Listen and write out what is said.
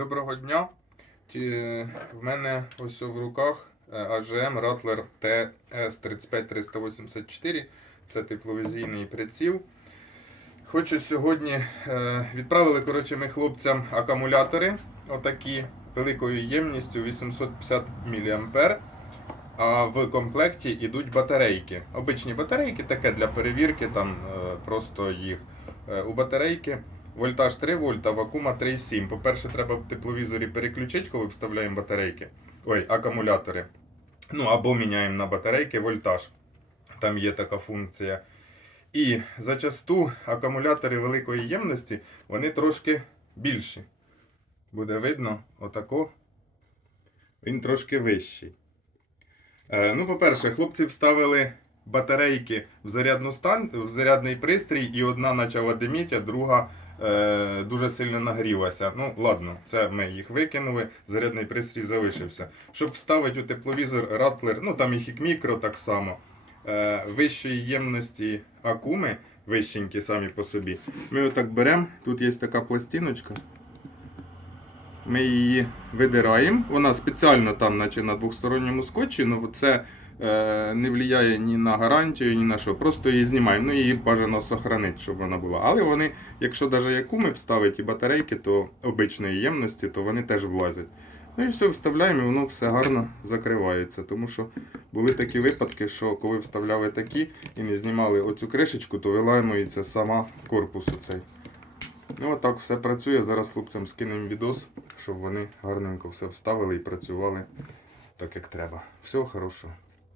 Доброго дня. В мене ось в руках е, AGM Rattler TS35384. Це тепловізійний приціл. Хочу сьогодні е, відправили коротше, ми хлопцям акумулятори отакі великою ємністю 850 мА. А в комплекті йдуть батарейки. Обичні батарейки, таке для перевірки, там е, просто їх. Е, У батарейки вольтаж 3 вольта, вакуума 3,7. По-перше, треба в тепловізорі переключити, коли вставляємо батарейки. Ой, акумулятори. Ну або міняємо на батарейки вольтаж. Там є така функція. І зачасту акумулятори великої ємності вони трошки більші. Буде видно, отако. Він трошки вищий. Е, ну, по-перше, хлопці вставили батарейки в, зарядну стан... в зарядний пристрій, і одна почала диміти, а друга е, дуже сильно нагрілася. Ну, ладно, це ми їх викинули, зарядний пристрій залишився. Щоб вставити у тепловізор Rattler, ну там і мікро так само, е, вищої ємності акуми, вищенькі самі по собі. Ми отак беремо, тут є така пластиночка. Ми її видираємо. Вона спеціально там, наче на двосторонньому скотчі, але це е, не впливає ні на гарантію, ні на що. Просто її знімаємо. Ну, її бажано сохранити, щоб вона була. Але вони, якщо навіть якуми вставити і батарейки, то обичної ємності, то вони теж влазять. Ну і все, вставляємо, і воно все гарно закривається. Тому що були такі випадки, що коли вставляли такі і не знімали оцю кришечку, то виламується сама корпус оцей. Ну, отак все працює. Зараз хлопцям скинемо відос, щоб вони гарненько все вставили і працювали так, як треба. Всього хорошого.